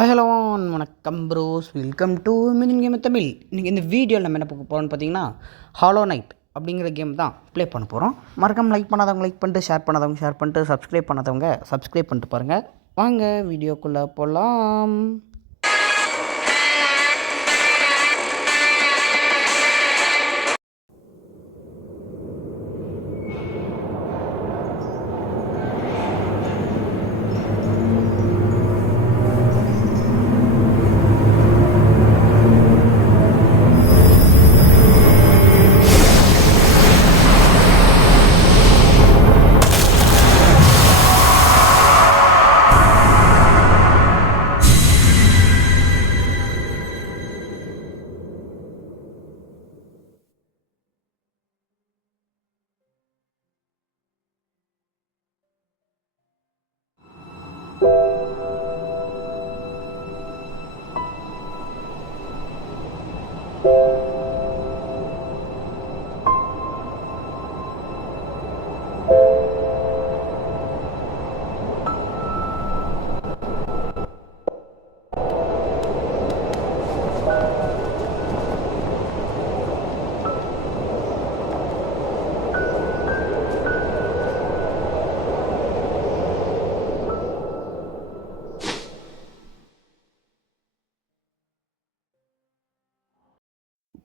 Hello வணக்கம் bros, welcome to மினின் game Tamil. இன்றைக்கி இந்த வீடியோவில் நம்ம என்ன பார்க்க போகிறோம்னு பார்த்தீங்கன்னா, ஹாலோ நைட் அப்படிங்கிற கேம் தான் ப்ளே பண்ண போகிறோம். மறக்காம லைக் பண்ணாதவங்க லைக் பண்ணிட்டு, ஷேர் பண்ணாதவங்க ஷேர் பண்ணிட்டு, சப்ஸ்கிரைப் பண்ணாதவங்க சப்ஸ்கிரைப் பண்ணிட்டு பாருங்கள். வாங்க வீடியோக்குள்ளே போகலாம்.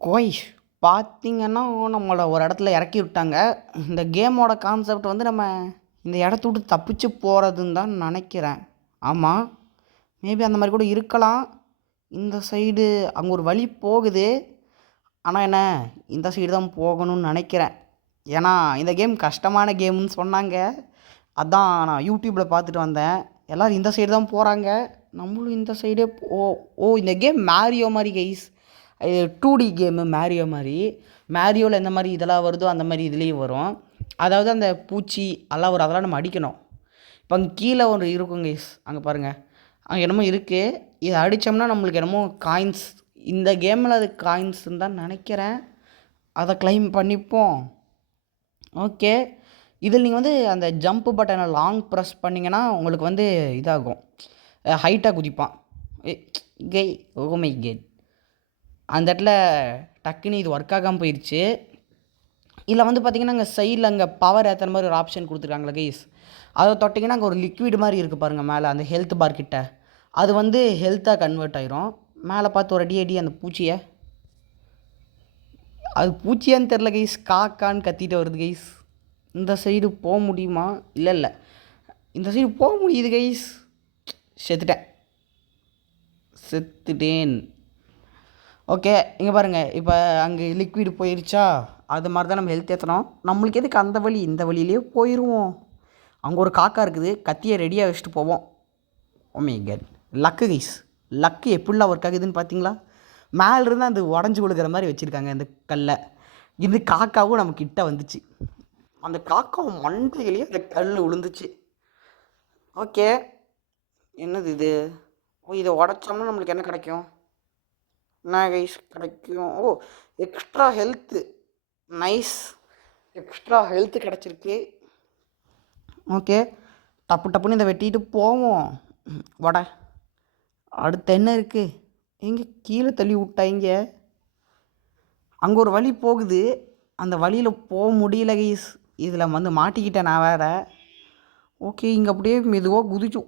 கோய்ஸ் பார்த்தீங்கன்னா, நம்மளை ஒரு இடத்துல இறக்கி விட்டாங்க. இந்த கேமோட கான்செப்ட் வந்து நம்ம இந்த இடத்த விட்டு தப்பிச்சு போகிறதுன்னு தான் நினைக்கிறேன். ஆமாம், மேபி அந்த மாதிரி கூட இருக்கலாம். இந்த சைடு அங்கே ஒரு வழி போகுது. ஆனால் என்ன, இந்த சைடு தான் போகணும்னு நினைக்கிறேன். ஏன்னா இந்த கேம் கஷ்டமான கேம்னு சொன்னாங்க. அதான் நான் யூடியூப்பில் பார்த்துட்டு வந்தேன். எல்லோரும் இந்த சைடு தான் போகிறாங்க, நம்மளும் இந்த சைடே இந்த கேம் மேரியோ மாதிரி கைஸ். 2D கேமு மேரியோ மாதிரி. மேரியோவில் எந்த மாதிரி இதெல்லாம் வருதோ அந்த மாதிரி இதுலேயும் வரும். அதாவது அந்த பூச்சி எல்லாம் வரும், அதெல்லாம் நம்ம அடிக்கணும். இப்போ அங்கே கீழே ஒன்று இருக்கும் கைஸ், அங்கே பாருங்கள், அங்கே என்னமோ இருக்குது. இதை அடித்தோம்னா நம்மளுக்கு என்னமோ காயின்ஸ், இந்த கேமில் அது காயின்ஸ்ன்னு தான் நினைக்கிறேன். அதை கிளைம் பண்ணிப்போம். ஓகே, இதில் நீங்கள் வந்து அந்த ஜம்ப் பட்டனை லாங் ப்ரெஸ் பண்ணிங்கன்னா உங்களுக்கு வந்து இதாகும், ஹைட்டாக குதிப்பான். கை ஓமை கேட் அந்த இடத்துல டக்குன்னு இது ஒர்க் ஆகாமல் போயிடுச்சு. இதில் வந்து பார்த்திங்கன்னா அங்கே சைடில் அங்கே பவர் ஏற்றுற மாதிரி ஒரு ஆப்ஷன் கொடுத்துருக்காங்களே கைஸ், அதை தொட்டிங்கன்னா அங்கே ஒரு லிக்விட் மாதிரி இருக்குது பாருங்கள் மேலே அந்த ஹெல்த் பார் கிட்ட. அது வந்து ஹெல்த்தாக கன்வெர்ட் ஆயிரும். மேலே பார்த்து ஒரு அடி அந்த பூச்சியை, அது பூச்சியான்னு தெரில கைஸ், காக்கான்னு கத்திட்டு வருது கைஸ். இந்த சைடு போக முடியுமா? இல்லை, இந்த சைடு போக முடியுது கைஸ். செத்துட்டேன். ஓகே, இங்கே பாருங்கள், இப்போ அங்கே லிக்விடு போயிடுச்சா, அது மாதிரி தான் நம்ம ஹெல்த் ஏற்றணும். நம்மளுக்கு எதுக்கு அந்த வழி, இந்த வழியிலே போயிடுவோம். அங்கே ஒரு காக்கா இருக்குது, கத்தியை ரெடியாக வச்சுட்டு போவோம். ஓமே கேட், லக்கு கைஸ். லக்கு எப்படிலாம் ஒர்க் ஆகுதுன்னு பார்த்தீங்களா? மேலேருந்து அந்த உடஞ்சி கொடுக்குற மாதிரி வச்சுருக்காங்க இந்த கல்லை. இது காக்காவும் நம்ம கிட்ட வந்துச்சு. அந்த காக்காவும் மண்டையிலேயே அந்த கல் விழுந்துச்சு. ஓகே, என்னது இது? இதை உடச்சோம்னா நம்மளுக்கு என்ன கிடைக்கும்? என்ன கைஸ் கிடைக்கும்? Extra health. Nice, extra health கிடச்சிருக்கு. ஓகே, டப்புன்னு இதை வெட்டிட்டு போவோம். வடை அடுத்து என்ன இருக்குது? எங்கே கீழே தள்ளி விட்டாங்க. அங்கே ஒரு வழி போகுது, அந்த வழியில் போக முடியல கைஸ். இதில் வந்து மாட்டிக்கிட்டேன் நான் வேறு. ஓகே, இங்கே அப்படியே மெதுவாக குதிச்சு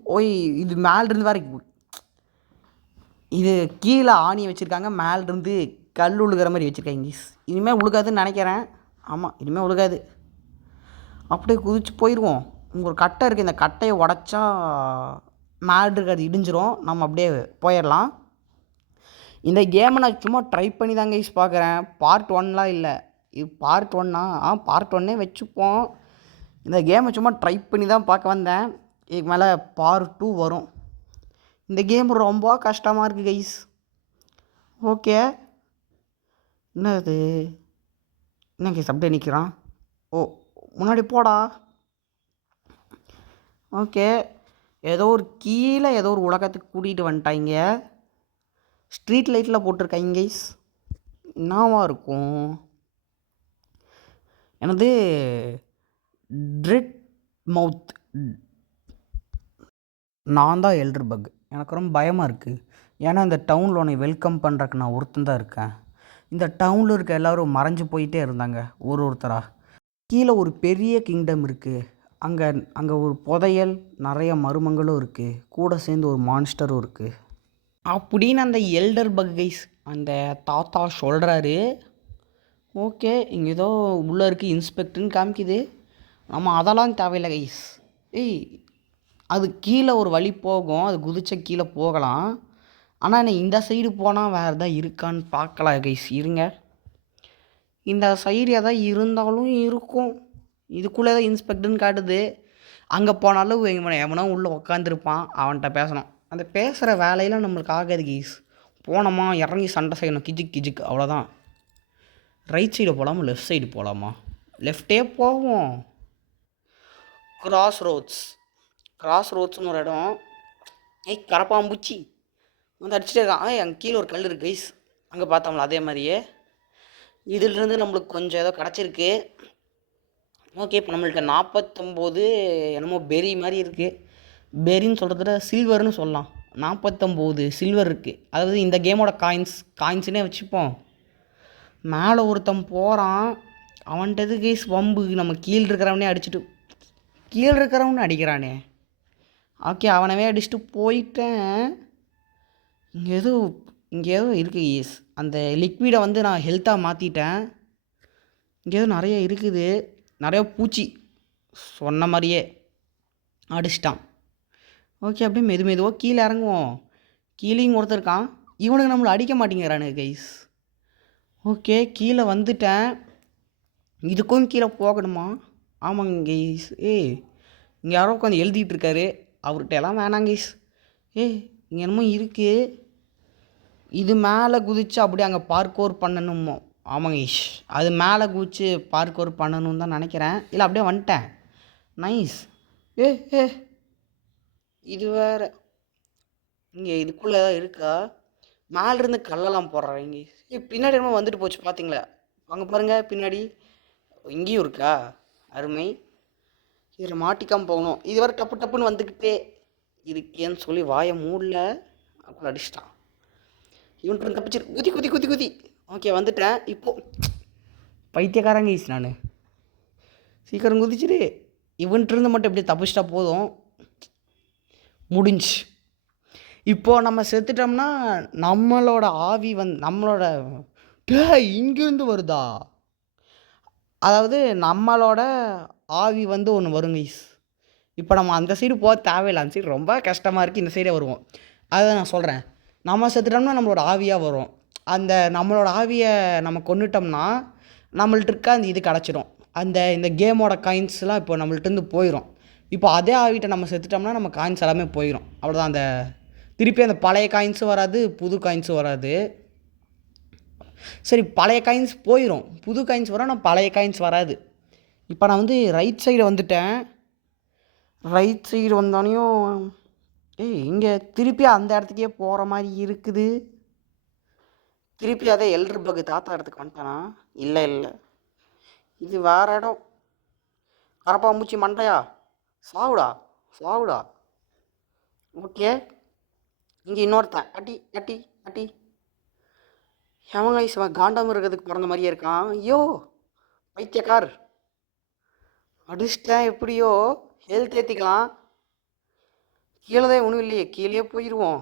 இது மேலேருந்து வேறு, இது கீழே ஆணி வச்சுருக்காங்க, மேலேருந்து கல் உழுகிற மாதிரி வச்சுருக்காங்க கைஸ். இனிமேல் உழுகாதுன்னு நினைக்கிறேன். ஆமாம், இனிமேல் உழுகாது. அப்படியே குதிச்சு போயிடுவோம். உங்கள் ஒரு கட்டை இருக்குது, இந்த கட்டையை உடச்சா மேலே இருக்கிறது இடிஞ்சிரும், நம்ம அப்படியே போயிடலாம். இந்த கேமை நான் சும்மா ட்ரை பண்ணி தாங்க கைஸ் பார்க்குறேன். பார்ட் 1லாம் இல்லை, இது பார்ட் 1னா பார்ட் 1 வச்சுப்போம். இந்த கேமை சும்மா ட்ரை பண்ணி தான் பார்க்க வந்தேன். இதுக்கு மேலே பார்ட் 2 வரும். இந்த கேம் ரொம்ப கஷ்டமாக இருக்குது கைஸ். ஓகே, என்னது? என்ன கைஸ் அப்படியே நிற்கிறான்? முன்னாடி போடா. ஓகே, ஏதோ ஒரு கீழே ஏதோ ஒரு உலகத்துக்கு கூட்டிகிட்டு வந்துட்டாங்க. ஸ்ட்ரீட் லைட்டில் போட்டிருக்காங்க கைஸ். என்னவா இருக்கும்? எனது ட்ரெட் மவுத், நான் தான் எல்டர் பக். எனக்கு ரொம்ப பயமாக இருக்குது. ஏன்னா இந்த டவுனில் உன்னை வெல்கம் பண்ணுறக்கு நான் ஒருத்தன் தான் இருக்கேன். இந்த டவுனில் இருக்க எல்லோரும் மறைஞ்சு போயிட்டே இருந்தாங்க ஒருத்தராக. கீழே ஒரு பெரிய கிங்டம் இருக்குது. அங்கே அங்கே ஒரு புதையல், நிறைய மர்மங்களும் இருக்குது. கூட சேர்ந்து ஒரு மான்ஸ்டரும் இருக்குது அப்படின்னு அந்த எல்டர் பக் கைஸ் அந்த தாத்தா சொல்கிறாரு. ஓகே, இங்கே ஏதோ உள்ளே இருக்குது இன்ஸ்பெக்டர்னு காமிக்குது. நம்ம அதெல்லாம் தேவையில்லை கைஸ். அது கீழே ஒரு வழி போகும், அது குதிச்ச கீழே போகலாம். ஆனால் என்ன இந்த சைடு போனால் வேறு எதாவது இருக்கான்னு பார்க்கலாம் கைஸ். இருங்க, இந்த சைடு எதாவது இருந்தாலும் இருக்கும். இதுக்குள்ளே ஏதோ இன்ஸ்பெக்டர்னு காட்டுது. அங்கே போனாலும் எவனோ உள்ளே உட்காந்துருப்பான், அவன்கிட்ட பேசணும். அந்த பேசுகிற வேலையெல்லாம் நம்மளுக்கு ஆகாது கைஸ். போனோமா இறங்கி சண்டை செய்யணும், கிஜிக் கிஜிக், அவ்வளோதான். ரைட் சைடு போகலாமா லெஃப்ட் சைடு போகலாமா? லெஃப்டே போவோம். கிராஸ் ரோட்ஸ்னு ஒரு இடம். கரப்பாம்பூச்சி வந்து அடிச்சுட்டே இருக்கான். அங்கே கீழே ஒரு கல் இருக்குது கைஸ், அங்கே பார்த்தோம்ல அதே மாதிரியே. இதிலிருந்து நம்மளுக்கு கொஞ்சம் ஏதோ கிடச்சிருக்கு. ஓகே, இப்போ நம்மள்கிட்ட 49 என்னமோ பெரி மாதிரி இருக்குது. பெரின்னு சொல்கிறத சில்வர்னு சொல்லலாம். 49 சில்வர் இருக்குது. அதாவது இந்த கேமோட காயின்ஸுனே வச்சுப்போம். மேலே ஒருத்தன் போகிறான், அவன்கிட்ட கைஸ் வம்பு. நம்ம கீழே இருக்கிறவனே அடிக்கிறானே. ஓகே, அவனவே அடிச்சுட்டு போயிட்டேன். இங்கே ஏதோ இருக்குது கைஸ். அந்த லிக்விடை வந்து நான் ஹெல்த்தாக மாற்றிட்டேன். இங்கே ஏதோ நிறைய இருக்குது, நிறைய பூச்சி சொன்ன மாதிரியே அடிச்சிட்டான். ஓகே, அப்படியே மெதுவாக கீழே இறங்குவோம். கீழேயும் ஒருத்தர் இருக்கான், இவனுக்கு நம்மளை அடிக்க மாட்டேங்கிறானுங்க கைஸ். ஓகே, கீழே வந்துட்டேன். இதுக்கும் கீழே போகணுமா? ஆமாங்க கைஸ். இங்கே யாரோ உட்காந்து எழுதிட்டு இருக்காரு, அவர்கிட்ட எல்லாம் வேணாங்க கைஸ். இங்கே என்னமோ இருக்குது, இது மேலே குதிச்சு அப்படியே அங்கே பார்க்கோர் பண்ணணுமோ? ஆமாங்க கைஸ், அது மேலே குதிச்சு பார்க்கோர் பண்ணணும்னு தான் நினைக்கிறேன். இல்லை அப்படியே வந்துட்டேன். நைஸ். இது வேறு இங்கே இதுக்குள்ளே தான் இருக்கா? மேலேருந்து கல்லெல்லாம் போடுறாங்க. பின்னாடி என்னமோ வந்துட்டு போச்சு பார்த்தீங்களா? அங்கே பாருங்கள், பின்னாடி இங்கேயும் இருக்கா? அருமை. இதில் மாட்டிக்காமல் போகணும். இது வரை டப்புன்னு வந்துக்கிட்டே இருக்கேன்னு சொல்லி வாயை மூடல, அப்போ அடிச்சிட்டான். இவன்ட்டு தப்பிச்சிரு. குதி. ஓகே, வந்துட்டேன். இப்போது பைத்தியக்காரங்க ஈஸ் நான். சீக்கிரம் குதிச்சிரு. இவன்ட்டு மட்டும் எப்படி தப்பிச்சிட்டா போதும், முடிஞ்சு. இப்போது நம்ம செத்துட்டோம்னா நம்மளோட ஆவி நம்மளோட இங்கேருந்து வருதா? அதாவது நம்மளோட ஆவி ஒன்று வரும் கைஸ். இப்போ நம்ம அந்த சைடு போக தேவையில்லை, அந்த சைடு ரொம்ப கஷ்டமாக இருக்குது, இந்த சைடே வருவோம். அதை நான் சொல்கிறேன். நம்ம செத்துட்டோம்னா நம்மளோட ஆவியாக வரும். அந்த நம்மளோட ஆவியை நம்ம கொண்டுட்டோம்னா நம்மள்ட்ட இருக்க அந்த இது கிடச்சிடும். இந்த கேமோட காயின்ஸ்லாம் இப்போ நம்மள்ட்டேருந்து போயிடும். இப்போ அதே ஆவிட்ட நம்ம செத்துட்டோம்னா நம்ம காயின்ஸ் எல்லாமே போயிடும், அவ்வளோதான். திருப்பி அந்த பழைய காயின்ஸும் வராது, புது காயின்ஸும் வராது. சரி, பழைய காயின்ஸ் போயிடும், புது காயின்ஸ் வரும், ஆனால் பழைய காயின்ஸ் வராது. இப்போ நான் ரைட் சைடு வந்துட்டேன். ரைட் சைடு வந்தோடனையும் இங்கே திருப்பி அந்த இடத்துக்கே போகிற மாதிரி இருக்குது. திருப்பி அதே எல்டர் பக் தாத்தா இடத்துக்கு வந்துட்டானா? இல்லை, இது வேறு இடம். கரப்பாம்பூச்சி மண்டையா, சாவுடா. ஓகே, இங்கே இன்னொருத்தன் அட்டி. எவன் கைஸ் காண்டாம இருக்கிறதுக்கு பிறந்த மாதிரியே இருக்கான். ஐயோ பைத்தியக்கார், அடிச்சிட்டேன். எப்படியோ ஹெல்த் ஏற்றிக்கலாம். கீழே தான் ஒன்றும் இல்லையே, கீழே போயிடுவோம்.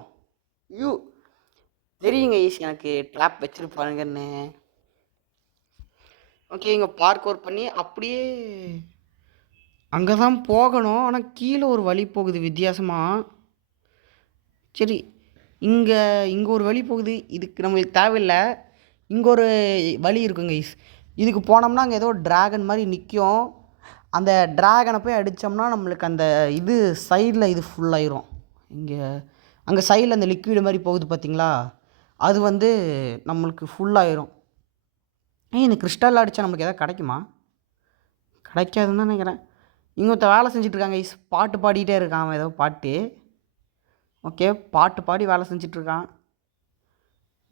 தெரியுங்க ஈஸ், எனக்கு ட்ராப் வச்சுருப்பானுங்கன்னு. ஓகே, இங்கே பார்க் பண்ணி அப்படியே அங்கே தான் போகணும். ஆனால் கீழே ஒரு வழி போகுது வித்தியாசமாக. சரி, இங்கே ஒரு வழி போகுது, இதுக்கு நம்மளுக்கு தேவையில்லை. இங்கே ஒரு வழி இருக்குங்க கைஸ். இதுக்கு போனோம்னா அங்கே ஏதோ ட்ராகன் மாதிரி நிற்கும். அந்த ட்ராகனை போய் அடித்தோம்னா நம்மளுக்கு அந்த இது சைடில் இது ஃபுல்லாயிரும். அங்கே சைடில் அந்த லிக்விடு மாதிரி போகுது பார்த்தீங்களா, அது நம்மளுக்கு ஃபுல்லாயிரும். இந்த கிறிஸ்டல் அடித்தா நம்மளுக்கு எதாவது கிடைக்குமா? கிடைக்காதுன்னு தான் நினைக்கிறேன். இங்கே ஒருத்த வேலை செஞ்சிட்ருக்காங்க கைஸ், பாட்டு பாடிக்கிட்டே இருக்கான் அவன், ஏதோ பாட்டு. ஓகே, பாட்டு பாடி வேலை செஞ்சிட்ருக்கான்.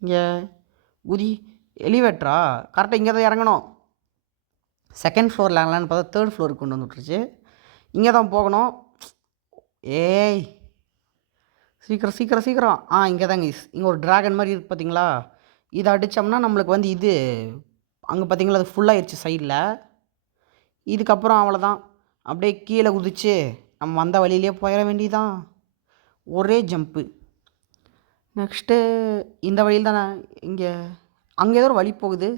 இங்கே எலிவேட்டரா? கரெக்டாக இங்கே தான் இறங்கணும். செகண்ட் ஃப்ளோரில் இறங்கலான்னு பார்த்தா தேர்ட் ஃப்ளோருக்கு கொண்டு வந்துட்டுருச்சு. இங்கே தான் போகணும். சீக்கிரம் சீக்கிரம் சீக்கிரம். இங்கே தாங்க இங்கே ஒரு ட்ராகன் மாதிரி இருக்குது பார்த்தீங்களா? இதை அடித்தோம்னா நம்மளுக்கு வந்து இது அங்கே பார்த்தீங்களா அது ஃபுல்லாகிடுச்சு சைடில். இதுக்கப்புறம் அவ்வளோதான். அப்படியே கீழே குதிச்சு நம்ம வந்த வழியிலே போயிட வேண்டியதான். ஒரே ஜம்ப்பு. நெக்ஸ்ட்டு இந்த வழியில் தானே அங்கே ஏதோ ஒரு வழி போகுது.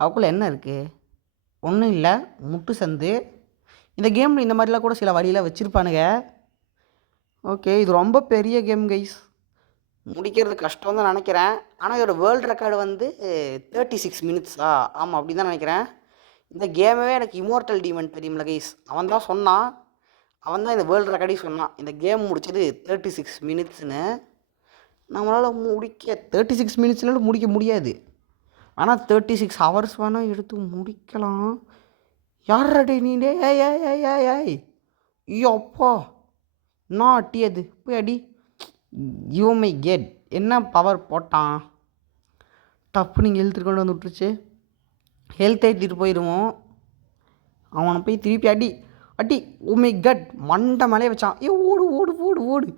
அதுக்குள்ளே என்ன இருக்குது? ஒன்றும் இல்லை, முட்டு சந்து. இந்த கேமில் இந்த மாதிரிலாம் கூட சில வழியில் வச்சுருப்பானுங்க. ஓகே, இது ரொம்ப பெரிய கேம் கைஸ். முடிக்கிறது கஷ்டம் தான் நினைக்கிறேன். ஆனால் இதோட வேர்ல்டு ரெக்கார்டு வந்து 36 மினிட்ஸா? ஆமாம், அப்படி தான் நினைக்கிறேன். இந்த கேமவே எனக்கு இமோர்டல் டீமன் தெரியுமில்ல கைஸ், அவன் தான் சொன்னான். அவன் தான் இந்த வேர்ல்டு ரெக்கார்டையும் சொன்னான். இந்த கேம் முடிச்சது 36 மினிட்ஸ்னு. நம்மளால் 36 மினிட்ஸ்னாலும் முடிக்க முடியாது. ஆனால் 36 ஹவர்ஸ் வேணால் எடுத்து முடிக்கலாம். யார் அடி நீண்டே? ஏய் ஏய் ஏய் ஏய் ஏய் ஐயோ அப்பா, நான் அட்டியது போய் அடி. மை கேட், என்ன பவர் போட்டான்? டப்பு நீங்கள் ஹெல்த் கொண்டு வந்து விட்டுருச்சு. ஹெல்த் ஏற்றிட்டு போயிடுவோம். அவனை போய் திருப்பி அடி அடி. மை கட், மண்டை மேலே வச்சான். ஓடு ஓடு ஓடு ஓடு.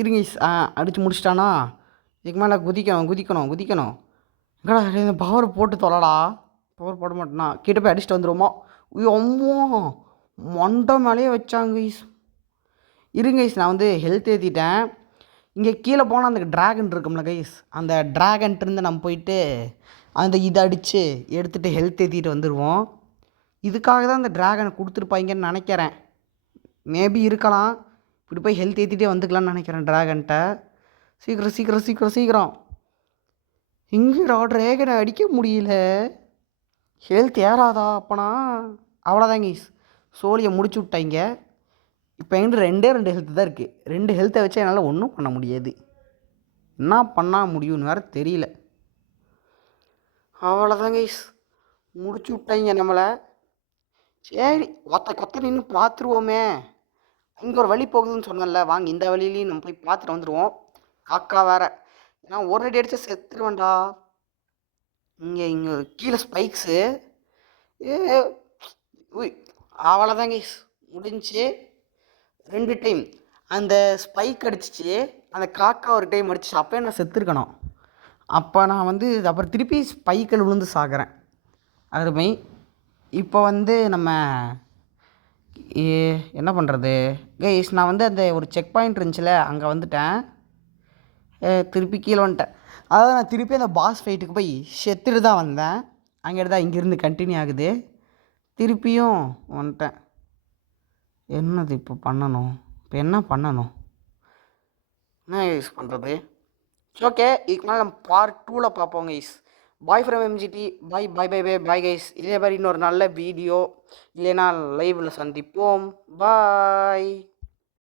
இருங்க அடித்து முடிச்சிட்டானா? இதுக்கு மேலே குதிக்கணும். எங்கடா இந்த பவர் போட்டு தொலைடா. பவர் போட மாட்டேனா? கிட்ட போய் அடிச்சுட்டு வந்துடுவோமா? ஐயோ அம்மா, மண்டை மேலேயே வச்சாங்க கைஸ். இருங்க கைஸ், நான் வந்து ஹெல்த் ஏற்றிட்டேன். இங்கே கீழே போனால் அந்த ட்ராகன் இருக்கும்ல கைஸ், அந்த ட்ராகன்ட்டு நம்ம போயிட்டு அந்த இதை அடித்து எடுத்துகிட்டு ஹெல்த் ஏற்றிட்டு வந்துடுவோம். இதுக்காக தான் அந்த ட்ராகனை கொடுத்துருப்பாங்கன்னு நினைக்கிறேன். மேபி இருக்கலாம். இப்படி போய் ஹெல்த் ஏற்றிட்டே வந்துக்கலான்னு நினைக்கிறேன் ட்ராகன்கிட்ட. சீக்கிரம் சீக்கிரம் சீக்கிரம் சீக்கிரம். இங்கேடா ட்ராகனை அடிக்க முடியல. ஹெல்த் ஏறாதா? அப்போனா அவ்வளோதாங்க கைஸ், சோழியை முடிச்சு விட்டாங்க. இப்போ என்கிட்ட 2 ஹெல்த்து தான் இருக்குது. 2 ஹெல்த்தை வச்சு என்னால் ஒன்றும் பண்ண முடியாது. என்ன பண்ண முடியும்னு வேறு தெரியல. அவ்வளோதான் கைஸ், முடிச்சு விட்டாங்க நம்மளை. சரி, கொத்த நின்று பார்த்துருவோமே. இங்கே ஒரு வழி போகுதுன்னு சொன்னல, வாங்க இந்த வழியிலையும் நம்ம போய் பார்த்துட்டு வந்துடுவோம். காக்கா வேற, ஏன்னா ஒரு அடி அடித்தா செத்துருவேன்டா. இங்கே கீழே ஸ்பைக்ஸு. அவ்வளோதான் கைஸ், முடிஞ்சு. 2 டைம் அந்த ஸ்பைக் அடிச்சிச்சு, அந்த காக்கா ஒரு டைம் அடிச்சிச்சு. அப்போ நான் செத்துருக்கணும். அப்போ நான் வந்து அப்புறம் திருப்பி ஸ்பைக்கில் விழுந்து சாகிறேன். அருமை. இப்போ வந்து நம்ம என்ன பண்ணுறது கைஸ், நான் வந்து அந்த ஒரு செக் பாயிண்ட் இருந்துச்சுல, அங்கே வந்துட்டேன். திருப்பி கீழே வந்துட்டேன். அதாவது நான் திருப்பி அந்த பாஸ் ஃபைட்டுக்கு போய் செத்துட்டு தான் வந்தேன். அங்கிட்டு தான் இங்கேருந்து கண்டினியூ ஆகுது. திருப்பியும் வந்துட்டேன். என்னது இப்போ பண்ணணும்? என்ன யூஸ் பண்ணுறது? ஓகே, இதுக்கு மேலே நம்ம பார்ட் 2ல் பார்ப்போம் guys. Bye from MGT. Bye guys. இதே மாதிரி இன்னொரு நல்ல வீடியோ இல்லைன்னா லைவில் சந்திப்போம். பாய்.